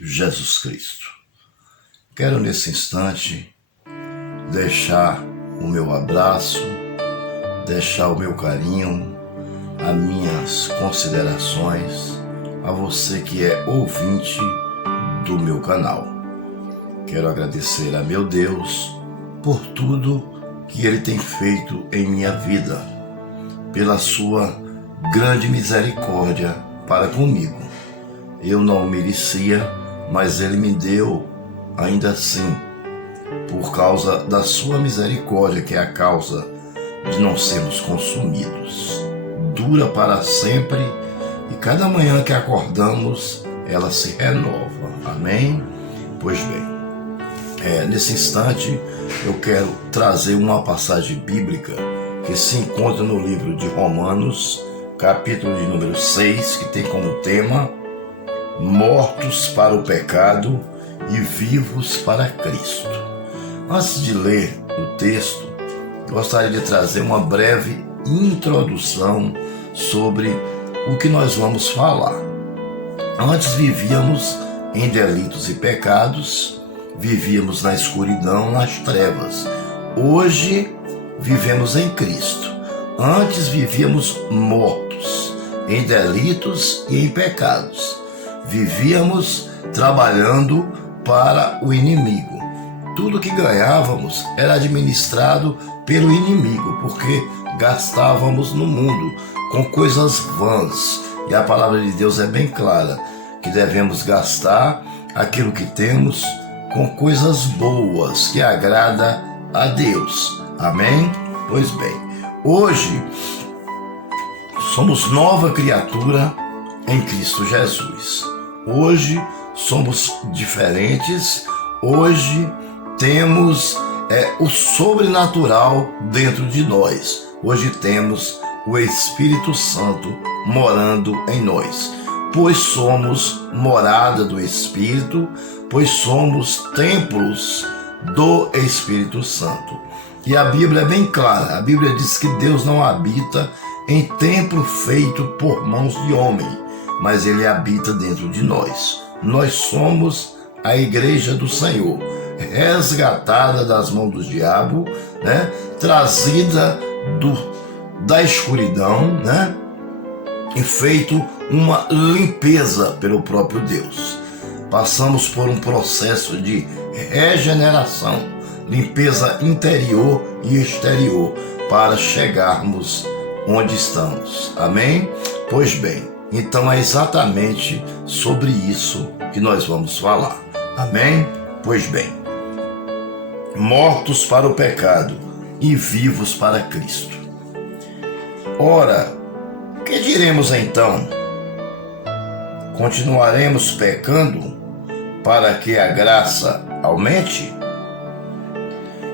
Jesus Cristo. Quero nesse instante deixar o meu abraço, deixar o meu carinho, as minhas considerações a você que é ouvinte do meu canal. Quero agradecer a meu Deus por tudo que Ele tem feito em minha vida, pela sua grande misericórdia para comigo. Eu não merecia, mas Ele me deu ainda assim, por causa da sua misericórdia, que é a causa de não sermos consumidos. Dura para sempre e cada manhã que acordamos, ela se renova. Amém? Pois bem, nesse instante eu quero trazer uma passagem bíblica que se encontra no livro de Romanos, capítulo de número 6, que tem como tema mortos para o pecado e vivos para Cristo. Antes de ler o texto, gostaria de trazer uma breve introdução sobre o que nós vamos falar. Antes vivíamos em delitos e pecados, vivíamos na escuridão, nas trevas. Hoje vivemos em Cristo. Antes vivíamos mortos em delitos e em pecados. Vivíamos trabalhando para o inimigo. Tudo que ganhávamos era administrado pelo inimigo, porque gastávamos no mundo com coisas vãs. E a palavra de Deus é bem clara, que devemos gastar aquilo que temos com coisas boas, que agrada a Deus. Amém? Pois bem, hoje somos nova criatura em Cristo Jesus. Hoje somos diferentes, hoje temos o sobrenatural dentro de nós. Hoje temos o Espírito Santo morando em nós, pois somos morada do Espírito, pois somos templos do Espírito Santo. E a Bíblia é bem clara, a Bíblia diz que Deus não habita em templo feito por mãos de homem, mas Ele habita dentro de nós. Nós somos a igreja do Senhor, resgatada das mãos do diabo, trazida da escuridão, e feito uma limpeza pelo próprio Deus. Passamos por um processo de regeneração, limpeza interior e exterior, para chegarmos onde estamos. Amém? Pois bem, então é exatamente sobre isso que nós vamos falar. Amém? Pois bem, mortos para o pecado e vivos para Cristo. Ora, que diremos então? Continuaremos pecando para que a graça aumente?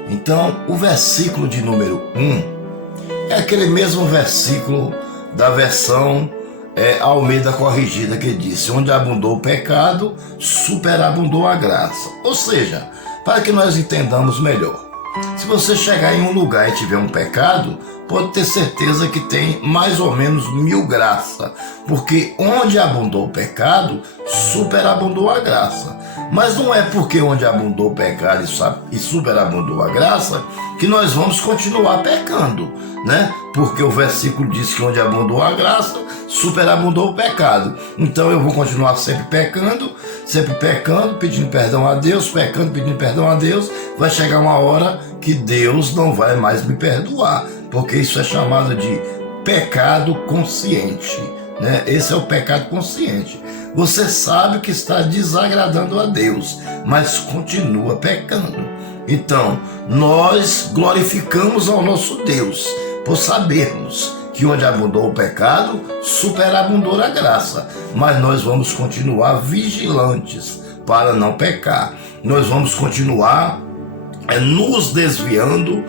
Então, o versículo de número 1 é aquele mesmo versículo da versão Almeida Corrigida, que disse: onde abundou o pecado, superabundou a graça. Ou seja, para que nós entendamos melhor, se você chegar em um lugar e tiver um pecado, pode ter certeza que tem mais ou menos 1000 graças, porque onde abundou o pecado, superabundou a graça. Mas não é porque onde abundou o pecado e superabundou a graça que nós vamos continuar pecando, Porque o versículo diz que onde abundou a graça, superabundou o pecado. Então eu vou continuar sempre pecando, pedindo perdão a Deus, pecando, pedindo perdão a Deus. Vai chegar uma hora que Deus não vai mais me perdoar, porque isso é chamado de pecado consciente, Esse é o pecado consciente. Você sabe que está desagradando a Deus, mas continua pecando. Então, nós glorificamos ao nosso Deus por sabermos que onde abundou o pecado, superabundou a graça. Mas nós vamos continuar vigilantes para não pecar. Nós vamos continuar nos desviando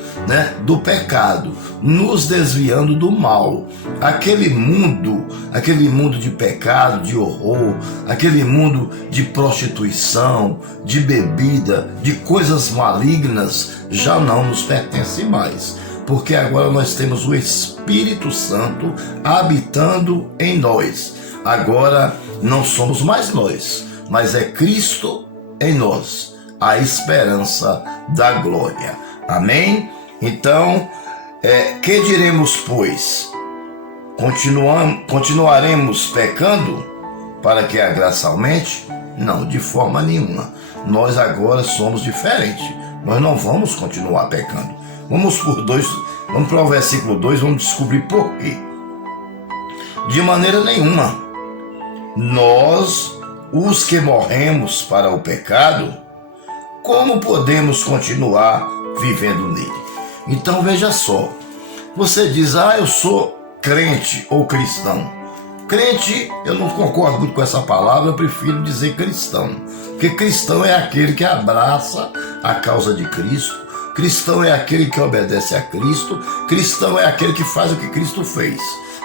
do pecado, nos desviando do mal. Aquele mundo de pecado, de horror, aquele mundo de prostituição, de bebida, de coisas malignas, já não nos pertence mais, porque agora nós temos o Espírito Santo habitando em nós. Agora não somos mais nós mas é Cristo em nós, a esperança da glória. Amém? Então, que diremos, pois? Continuaremos pecando para que a graça aumente? Não, de forma nenhuma. Nós agora somos diferentes. Nós não vamos continuar pecando. Vamos para o versículo 2, vamos descobrir por quê. De maneira nenhuma. Nós, os que morremos para o pecado, como podemos continuar vivendo nele? Então veja só, você diz, eu sou crente ou cristão. Crente, eu não concordo muito com essa palavra, eu prefiro dizer cristão. Porque cristão é aquele que abraça a causa de Cristo, cristão é aquele que obedece a Cristo, cristão é aquele que faz o que Cristo fez,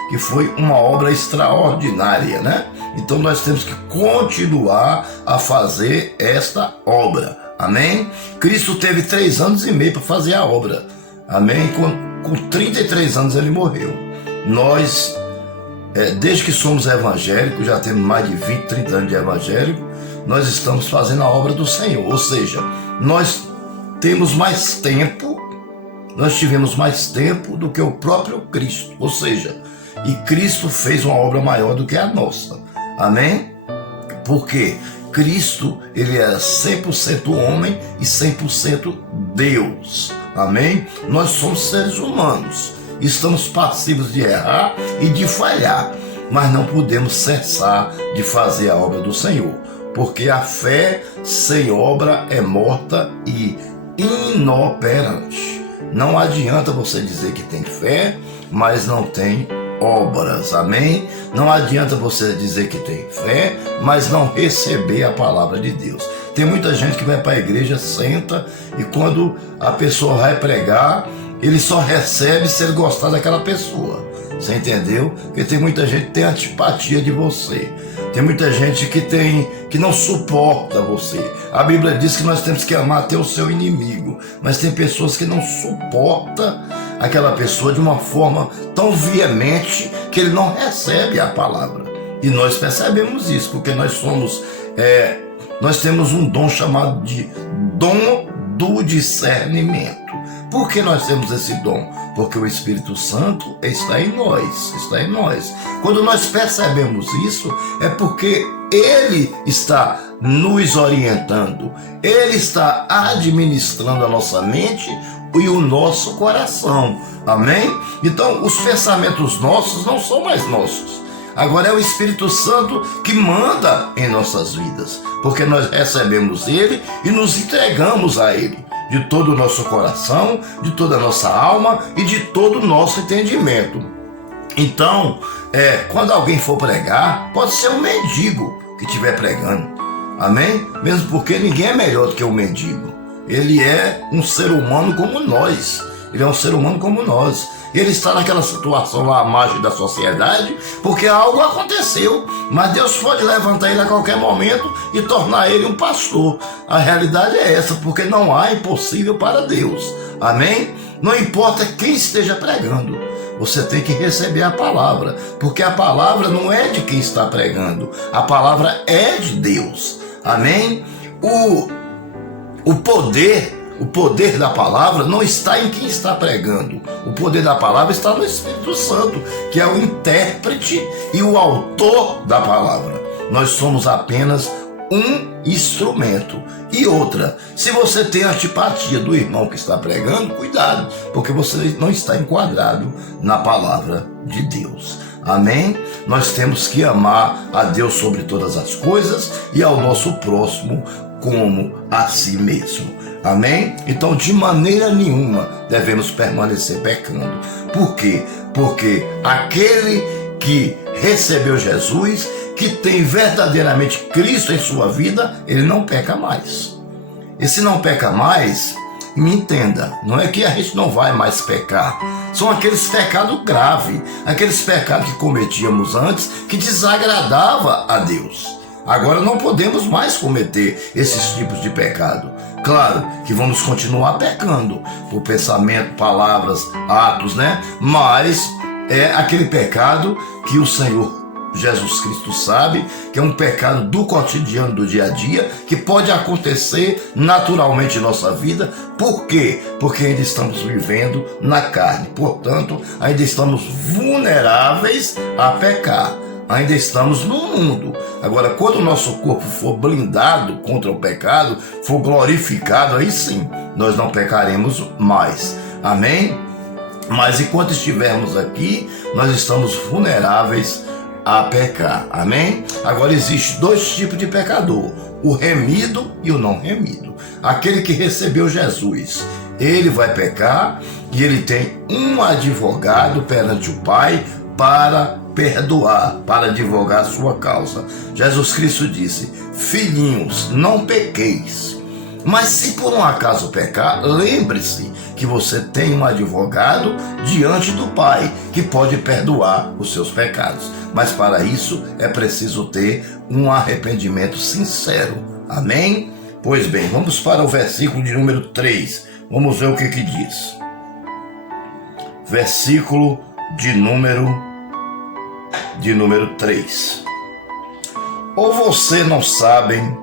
que foi uma obra extraordinária, né? Então nós temos que continuar a fazer esta obra, amém? Cristo teve 3 anos e meio para fazer a obra, amém? Com 33 anos ele morreu. Nós, desde que somos evangélicos, já temos mais de 20, 30 anos de evangélico, nós estamos fazendo a obra do Senhor, ou seja, nós temos mais tempo, nós tivemos mais tempo do que o próprio Cristo, ou seja, e Cristo fez uma obra maior do que a nossa, amém? Porque Cristo, ele era 100% homem e 100% Deus, amém? Nós somos seres humanos, estamos passíveis de errar e de falhar, mas não podemos cessar de fazer a obra do Senhor, porque a fé sem obra é morta e inoperante. Não adianta você dizer que tem fé, mas não tem obras, amém? Não adianta você dizer que tem fé, mas não receber a palavra de Deus. Tem muita gente que vai para a igreja, senta, e quando a pessoa vai pregar, ele só recebe se ele gostar daquela pessoa. Você entendeu? Porque tem muita gente que tem antipatia de você. Tem muita gente que não suporta você. A Bíblia diz que nós temos que amar até o seu inimigo. Mas tem pessoas que não suportam aquela pessoa de uma forma tão veemente que ele não recebe a palavra. E nós percebemos isso, porque nós temos um dom chamado de dom do discernimento. Por que nós temos esse dom? Porque o Espírito Santo está em nós, Quando nós percebemos isso, é porque Ele está nos orientando, Ele está administrando a nossa mente e o nosso coração, amém? Então, os pensamentos nossos não são mais nossos. Agora é o Espírito Santo que manda em nossas vidas, porque nós recebemos Ele e nos entregamos a Ele, de todo o nosso coração, de toda a nossa alma e de todo o nosso entendimento. Então, quando alguém for pregar, pode ser um mendigo que estiver pregando, amém? Mesmo porque ninguém é melhor do que o mendigo. Ele é um ser humano como nós. Ele é um ser humano como nós. Ele está naquela situação lá à margem da sociedade porque algo aconteceu, mas Deus pode levantar ele a qualquer momento e tornar ele um pastor. A realidade é essa, porque não há impossível para Deus, amém? Não importa quem esteja pregando, você tem que receber a palavra, porque a palavra não é de quem está pregando, a palavra é de Deus, amém? O poder da palavra não está em quem está pregando. O poder da palavra está no Espírito Santo, que é o intérprete e o autor da palavra. Nós somos apenas um instrumento. E outra, se você tem antipatia do irmão que está pregando, cuidado, porque você não está enquadrado na palavra de Deus. Amém? Nós temos que amar a Deus sobre todas as coisas e ao nosso próximo como a si mesmo. Amém? Então, de maneira nenhuma devemos permanecer pecando. Por quê? Porque aquele que recebeu Jesus, que tem verdadeiramente Cristo em sua vida, ele não peca mais. E se não peca mais, me entenda, não é que a gente não vai mais pecar. São aqueles pecados graves, aqueles pecados que cometíamos antes, que desagradava a Deus. Agora não podemos mais cometer esses tipos de pecado. Claro que vamos continuar pecando por pensamento, palavras, atos, né? Mas é aquele pecado que o Senhor Jesus Cristo sabe que é um pecado do cotidiano, do dia a dia, que pode acontecer naturalmente em nossa vida. Por quê? Porque ainda estamos vivendo na carne, portanto, ainda estamos vulneráveis a pecar. Ainda estamos no mundo. Agora, quando o nosso corpo for blindado contra o pecado, for glorificado, aí sim, nós não pecaremos mais. Amém? Mas enquanto estivermos aqui, nós estamos vulneráveis a pecar. Amém? Agora, existe dois tipos de pecador: o remido e o não remido. Aquele que recebeu Jesus, ele vai pecar e ele tem um advogado perante o Pai para perdoar, para advogar a sua causa. Jesus Cristo disse: filhinhos, não pequeis. Mas se por um acaso pecar, lembre-se que você tem um advogado diante do Pai que pode perdoar os seus pecados. Mas para isso é preciso ter um arrependimento sincero. Amém? Pois bem, vamos para o versículo de número 3. Vamos ver o que diz. Versículo de número 3. Ou você não sabem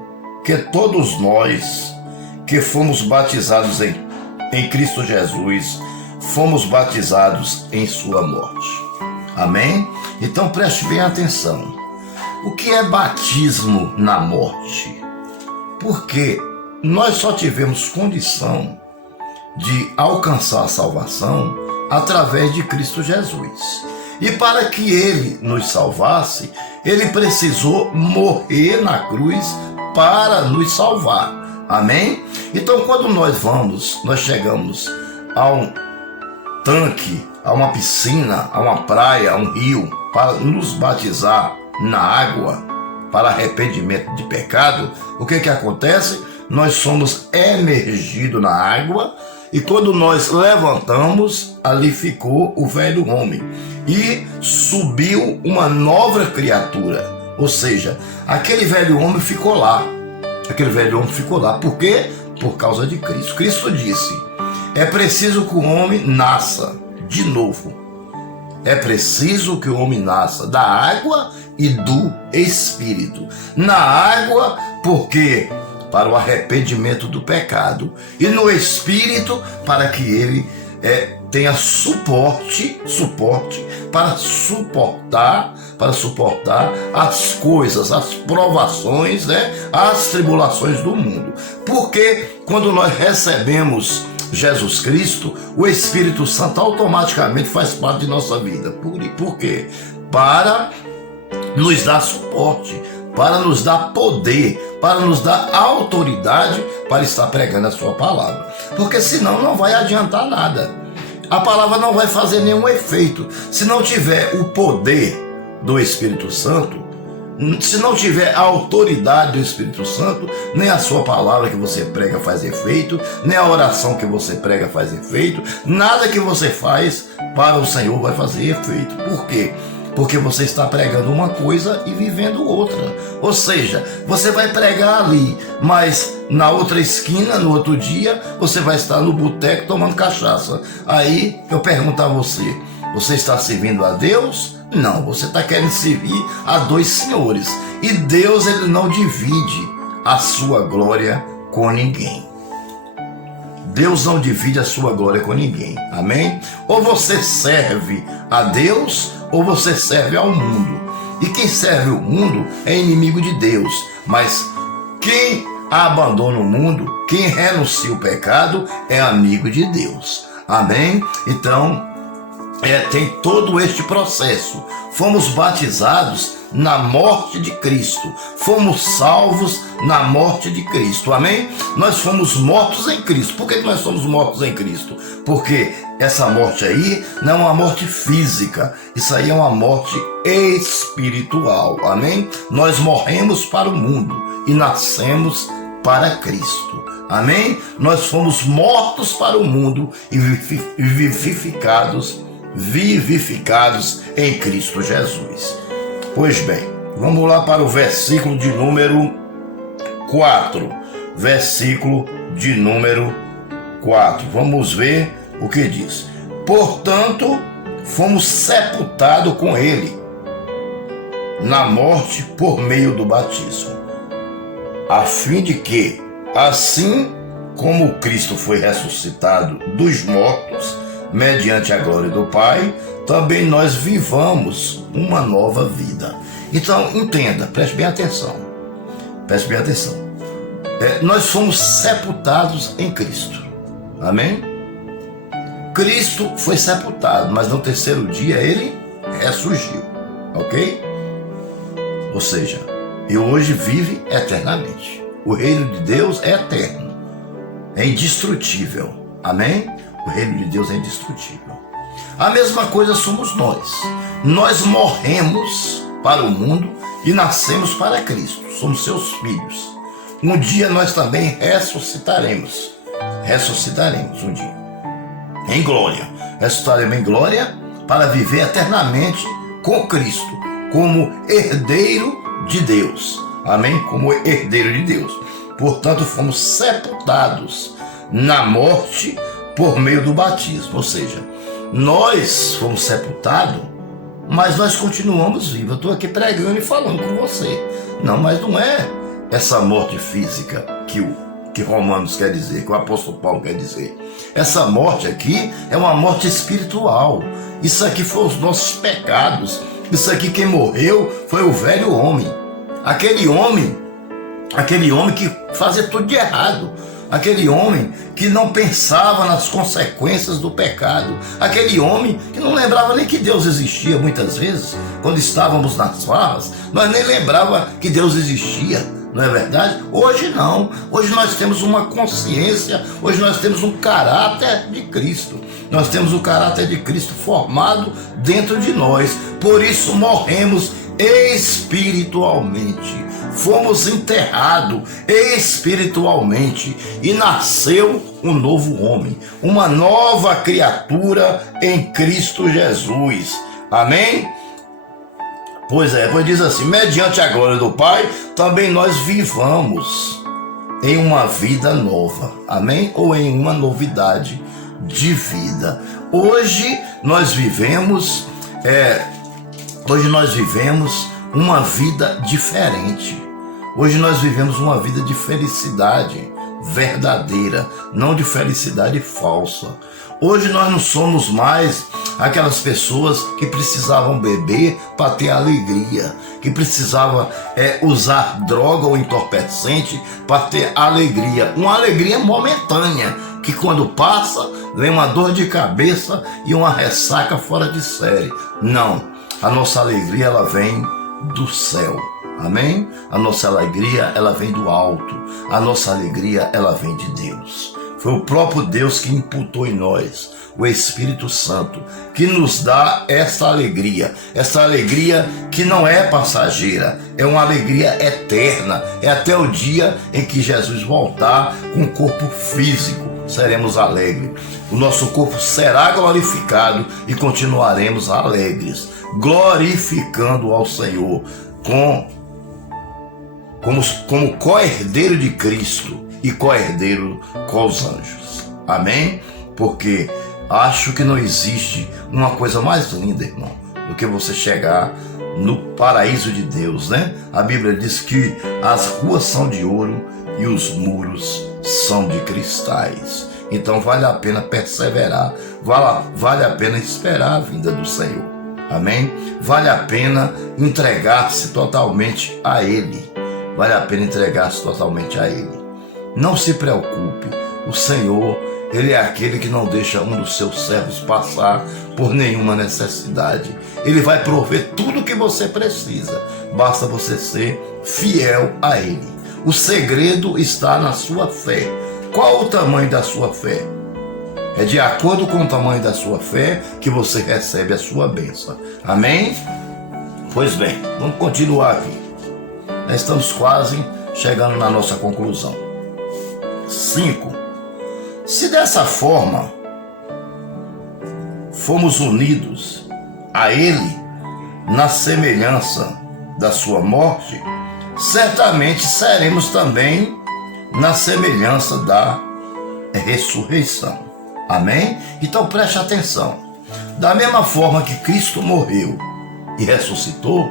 que todos nós que fomos batizados em Cristo Jesus, fomos batizados em sua morte. Amém? Então preste bem atenção. O que é batismo na morte? Porque nós só tivemos condição de alcançar a salvação através de Cristo Jesus. E para que ele nos salvasse, ele precisou morrer na cruz para nos salvar. Amém? Então, quando nós chegamos a um tanque, a uma piscina, a uma praia, a um rio, para nos batizar na água, para arrependimento de pecado, o que acontece? Nós somos emergidos na água e quando nós levantamos, ali ficou o velho homem e subiu uma nova criatura. Ou seja, aquele velho homem ficou lá. Por quê? Por causa de Cristo. Cristo disse: é preciso que o homem nasça de novo. É preciso que o homem nasça da água e do Espírito. Na água, porque para o arrependimento do pecado, e no Espírito, para que ele tenha suporte para suportar as coisas, as provações, as tribulações do mundo. Porque quando nós recebemos Jesus Cristo, o Espírito Santo automaticamente faz parte de nossa vida. Por quê? Para nos dar suporte, para nos dar poder, para nos dar autoridade para estar pregando a sua palavra. Porque senão não vai adiantar nada. A palavra não vai fazer nenhum efeito. Se não tiver o poder do Espírito Santo, se não tiver a autoridade do Espírito Santo, nem a sua palavra que você prega faz efeito, nem a oração que você prega faz efeito, nada que você faz para o Senhor vai fazer efeito. Por quê? Porque você está pregando uma coisa e vivendo outra. Ou seja, você vai pregar ali, mas na outra esquina, no outro dia, você vai estar no boteco tomando cachaça. Aí eu pergunto a você: você está servindo a Deus? Não, você está querendo servir a dois senhores. E Deus, ele não divide a sua glória com ninguém. Deus não divide a sua glória com ninguém. Amém? Ou você serve a Deus, ou você serve ao mundo. E quem serve o mundo é inimigo de Deus. Mas quem abandona o mundo, quem renuncia o pecado, é amigo de Deus. Amém? Então, tem todo este processo. Fomos batizados na morte de Cristo. Fomos salvos na morte de Cristo. Amém? Nós fomos mortos em Cristo. Por que nós somos mortos em Cristo? Porque essa morte aí não é uma morte física. Isso aí é uma morte espiritual. Amém? Nós morremos para o mundo e nascemos para Cristo. Amém? Nós fomos mortos para o mundo e vivificados em Cristo Jesus. Pois bem, vamos lá para o versículo de número 4. Versículo de número 4. Vamos ver o que diz. Portanto, fomos sepultados com ele na morte por meio do batismo, a fim de que, assim como Cristo foi ressuscitado dos mortos, mediante a glória do Pai, também nós vivamos uma nova vida. Então, entenda, preste bem atenção. Preste bem atenção. Nós fomos sepultados em Cristo. Amém? Cristo foi sepultado, mas no terceiro dia ele ressurgiu. Ok? Ou seja, e hoje vive eternamente. O reino de Deus é eterno, é indestrutível. Amém? O reino de Deus é indestrutível. A mesma coisa somos nós. Nós morremos para o mundo e nascemos para Cristo. Somos seus filhos. Um dia nós também ressuscitaremos. Ressuscitaremos um dia. Em glória. Ressuscitaremos em glória para viver eternamente com Cristo, como herdeiro de Deus. Amém? Como herdeiro de Deus. Portanto, fomos sepultados na morte por meio do batismo. Ou seja, nós fomos sepultados, mas nós continuamos vivos. Eu estou aqui pregando e falando com você. Não, mas não é essa morte física que Romanos quer dizer, que o apóstolo Paulo quer dizer. Essa morte aqui é uma morte espiritual. Isso aqui foram os nossos pecados. Isso aqui quem morreu foi o velho homem. Aquele homem que fazia tudo de errado. Aquele homem que não pensava nas consequências do pecado. Aquele homem que não lembrava nem que Deus existia muitas vezes. Quando estávamos nas farras, nós nem lembrava que Deus existia. Não é verdade? Hoje não. Hoje nós temos uma consciência, hoje nós temos um caráter de Cristo. Nós temos o caráter de Cristo formado dentro de nós. Por isso morremos espiritualmente. Fomos enterrados espiritualmente e nasceu um novo homem, uma nova criatura em Cristo Jesus. Amém? Pois diz assim, mediante a glória do Pai, também nós vivamos em uma vida nova, amém? Ou em uma novidade de vida. Hoje nós vivemos uma vida diferente. Hoje nós vivemos uma vida de felicidade verdadeira, não de felicidade falsa. Hoje nós não somos mais aquelas pessoas que precisavam beber para ter alegria, que precisavam usar droga ou entorpecente para ter alegria. Uma alegria momentânea, que quando passa, vem uma dor de cabeça e uma ressaca fora de série. Não, a nossa alegria ela vem do céu. Amém? A nossa alegria, ela vem do alto. A nossa alegria, ela vem de Deus. Foi o próprio Deus que imputou em nós o Espírito Santo, que nos dá essa alegria que não é passageira, é uma alegria eterna. É até o dia em que Jesus voltar com o corpo físico, seremos alegres. O nosso corpo será glorificado e continuaremos alegres, glorificando ao Senhor como co-herdeiro de Cristo e co-herdeiro com os anjos. Amém? Porque acho que não existe uma coisa mais linda, irmão, do que você chegar no paraíso de Deus, né? A Bíblia diz que as ruas são de ouro e os muros são de cristais. Então vale a pena perseverar, vale a pena esperar a vinda do Senhor. Amém? Vale a pena entregar-se totalmente a Ele. Vale a pena entregar-se totalmente a Ele. Não se preocupe, o Senhor, Ele é aquele que não deixa um dos seus servos passar por nenhuma necessidade. Ele vai prover tudo o que você precisa, basta você ser fiel a Ele. O segredo está na sua fé. Qual o tamanho da sua fé? É de acordo com o tamanho da sua fé que você recebe a sua bênção. Amém? Pois bem, vamos continuar aqui. Nós estamos quase chegando na nossa conclusão. 5. Se dessa forma fomos unidos a Ele na semelhança da sua morte, certamente seremos também na semelhança da ressurreição. Amém? Então preste atenção. Da mesma forma que Cristo morreu e ressuscitou,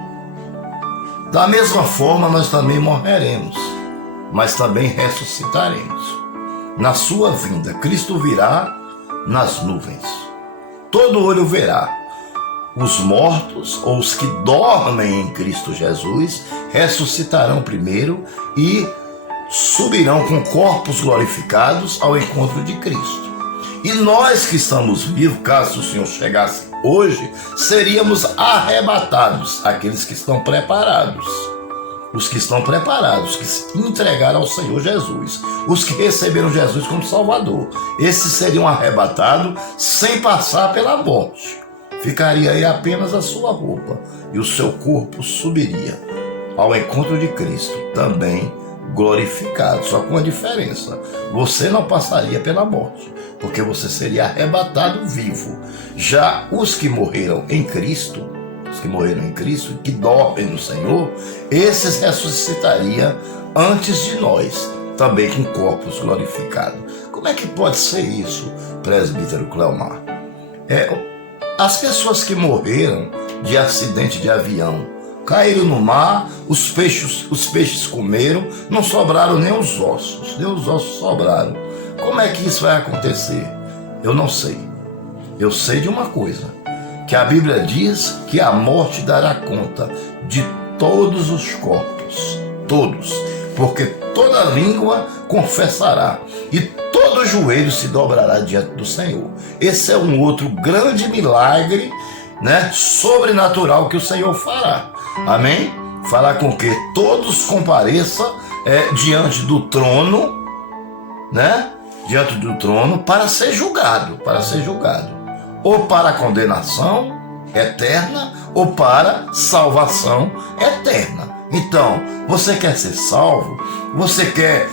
Da mesma forma, nós também morreremos, mas também ressuscitaremos. Na sua vinda, Cristo virá nas nuvens. Todo olho verá. Os mortos, ou os que dormem em Cristo Jesus, ressuscitarão primeiro e subirão com corpos glorificados ao encontro de Cristo. E nós que estamos vivos, caso o Senhor chegasse hoje, seríamos arrebatados, aqueles que estão preparados. Os que estão preparados, que se entregaram ao Senhor Jesus, os que receberam Jesus como Salvador, esses seriam arrebatados sem passar pela morte. Ficaria aí apenas a sua roupa e o seu corpo subiria ao encontro de Cristo, também glorificado, só com uma diferença: você não passaria pela morte, porque você seria arrebatado vivo. Já os que morreram em Cristo, que dormem no Senhor, esses ressuscitariam antes de nós, também com corpos glorificados. Como é que pode ser isso, presbítero Cleomar? As pessoas que morreram de acidente de avião, caíram no mar, os peixes comeram, não sobraram nem os ossos sobraram. Como é que isso vai acontecer? Eu não sei. Eu sei de uma coisa, que a Bíblia diz que a morte dará conta de todos os corpos, todos, porque toda língua confessará e todo joelho se dobrará diante do Senhor. Esse é um outro grande milagre, sobrenatural que o Senhor fará. Amém? Fará com que todos compareçam diante do trono, diante do trono para ser julgado, ou para condenação eterna, ou para salvação eterna. Então, você quer ser salvo? Você quer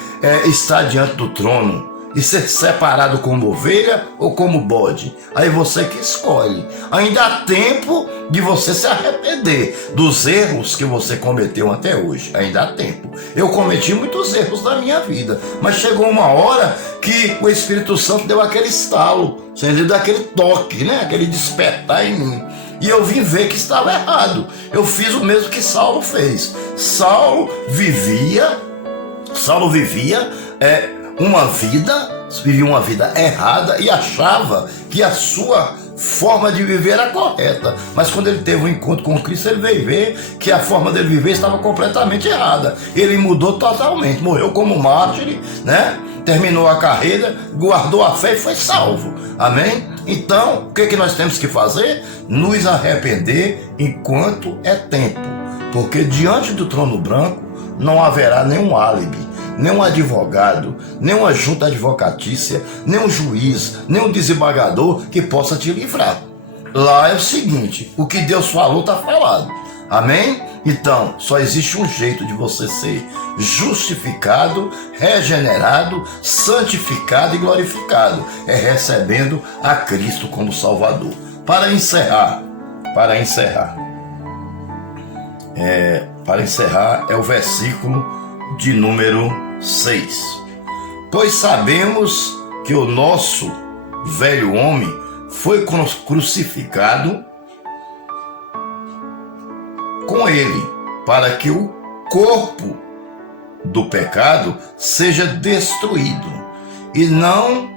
estar diante do trono e ser separado como ovelha ou como bode? Aí você que escolhe. Ainda há tempo de você se arrepender dos erros que você cometeu até hoje. Ainda há tempo. Eu cometi muitos erros na minha vida, mas chegou uma hora que o Espírito Santo deu aquele estalo, deu aquele toque, aquele despertar em mim. E eu vim ver que estava errado. Eu fiz o mesmo que Saulo fez. Saulo vivia uma vida errada e achava que a sua forma de viver era correta. Mas quando ele teve um encontro com Cristo, ele veio ver que a forma dele viver estava completamente errada. Ele mudou totalmente, morreu como mártir, terminou a carreira, guardou a fé e foi salvo. Amém? Então, o que nós temos que fazer? Nos arrepender enquanto é tempo. Porque diante do trono branco não haverá nenhum álibi, nenhum advogado, nenhuma junta advocatícia, nenhum juiz, nenhum desembargador que possa te livrar. Lá é o seguinte: o que Deus falou está falado. Amém? Então, só existe um jeito de você ser justificado, regenerado, santificado e glorificado: é recebendo a Cristo como Salvador. Para encerrar, é o versículo de número 6. Pois sabemos que o nosso velho homem foi crucificado com ele, para que o corpo do pecado seja destruído e não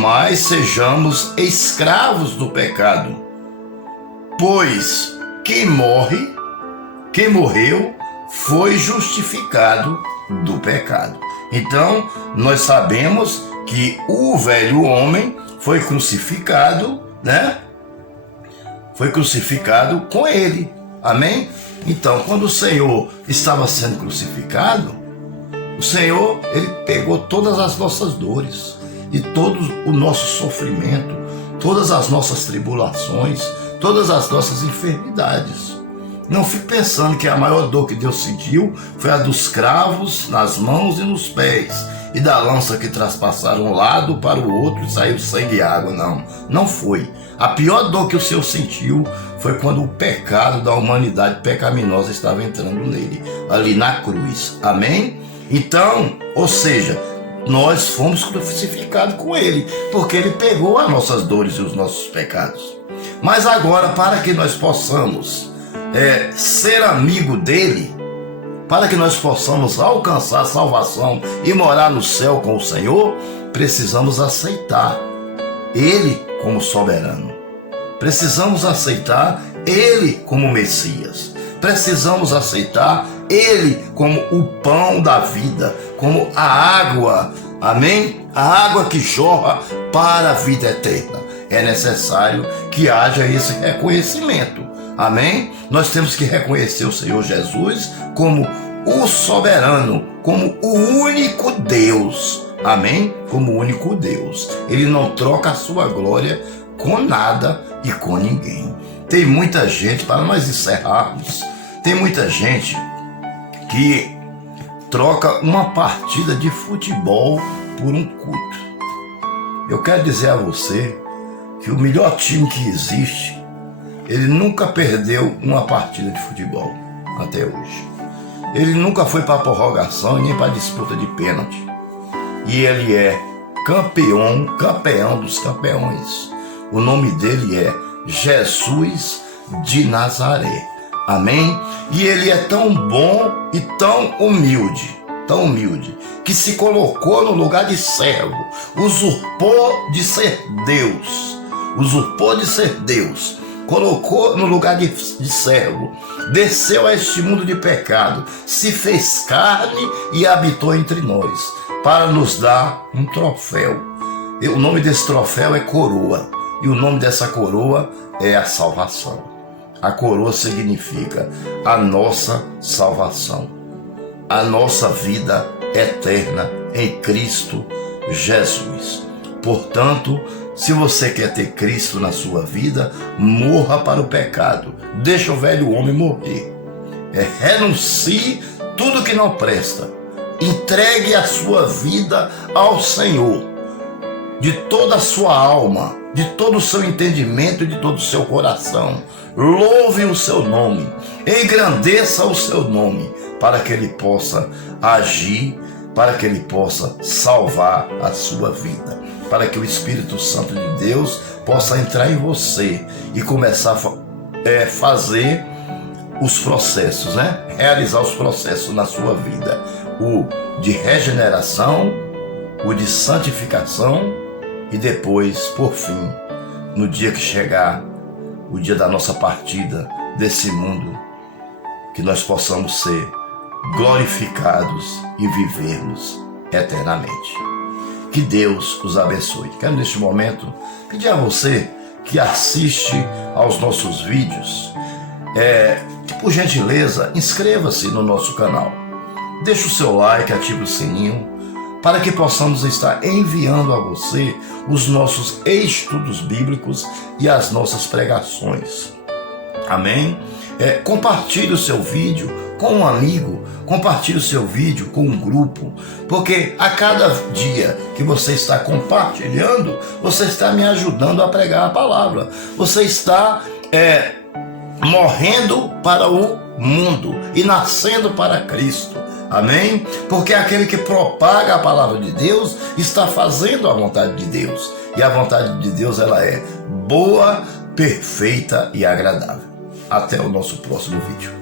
mais sejamos escravos do pecado. Pois quem morreu foi justificado do pecado. Então, nós sabemos que o velho homem foi crucificado, Foi crucificado com ele. Amém? Então, quando o Senhor estava sendo crucificado, o Senhor, ele pegou todas as nossas dores e todo o nosso sofrimento, todas as nossas tribulações, todas as nossas enfermidades. Não fique pensando que a maior dor que Deus sentiu foi a dos cravos nas mãos e nos pés e da lança que traspassaram um lado para o outro e saiu sangue e água. Não foi. A pior dor que o Senhor sentiu foi quando o pecado da humanidade pecaminosa estava entrando nele, ali na cruz. Amém? Então, ou seja, nós fomos crucificados com ele, porque ele pegou as nossas dores e os nossos pecados. Mas agora, para que nós possamos ser amigo dele, para que nós possamos alcançar a salvação e morar no céu com o Senhor, precisamos aceitar Ele como soberano. Precisamos aceitar Ele como Messias. Precisamos aceitar Ele como o pão da vida, como a água, amém? A água que jorra para a vida eterna. É necessário que haja esse reconhecimento, amém? Nós temos que reconhecer o Senhor Jesus como o soberano, como o único Deus, amém? Como o único Deus. Ele não troca a sua glória com nada e com ninguém. Tem muita gente, para nós encerrarmos, tem muita gente que troca uma partida de futebol por um culto. Eu quero dizer a você que o melhor time que existe, ele nunca perdeu uma partida de futebol até hoje. Ele nunca foi para prorrogação nem para disputa de pênalti. E ele é campeão dos campeões. O nome dele é Jesus de Nazaré. Amém? E ele é tão bom e tão humilde, que se colocou no lugar de servo, usurpou de ser Deus, colocou no lugar de servo, desceu a este mundo de pecado, se fez carne e habitou entre nós, para nos dar um troféu. E o nome desse troféu é coroa, e o nome dessa coroa é a salvação. A coroa significa a nossa salvação, a nossa vida eterna em Cristo Jesus. Portanto, se você quer ter Cristo na sua vida, morra para o pecado. Deixa o velho homem morrer. Renuncie tudo que não presta. Entregue a sua vida ao Senhor, de toda a sua alma, de todo o seu entendimento e de todo o seu coração. Louve o seu nome, engrandeça o seu nome, para que ele possa agir, para que ele possa salvar a sua vida, para que o Espírito Santo de Deus possa entrar em você e começar a fazer os processos, realizar os processos na sua vida, o de regeneração, o de santificação e depois, por fim, no dia que chegar o dia da nossa partida desse mundo, que nós possamos ser glorificados e vivermos eternamente. Que Deus os abençoe. Quero neste momento pedir a você que assiste aos nossos vídeos, que por gentileza inscreva-se no nosso canal. Deixe o seu like, ative o sininho, para que possamos estar enviando a você os nossos estudos bíblicos e as nossas pregações. Amém? Compartilhe o seu vídeo com um amigo, compartilhe o seu vídeo com um grupo, porque a cada dia que você está compartilhando, você está me ajudando a pregar a palavra. Você está morrendo para o mundo e nascendo para Cristo. Amém? Porque aquele que propaga a palavra de Deus está fazendo a vontade de Deus. E a vontade de Deus, ela é boa, perfeita e agradável. Até o nosso próximo vídeo.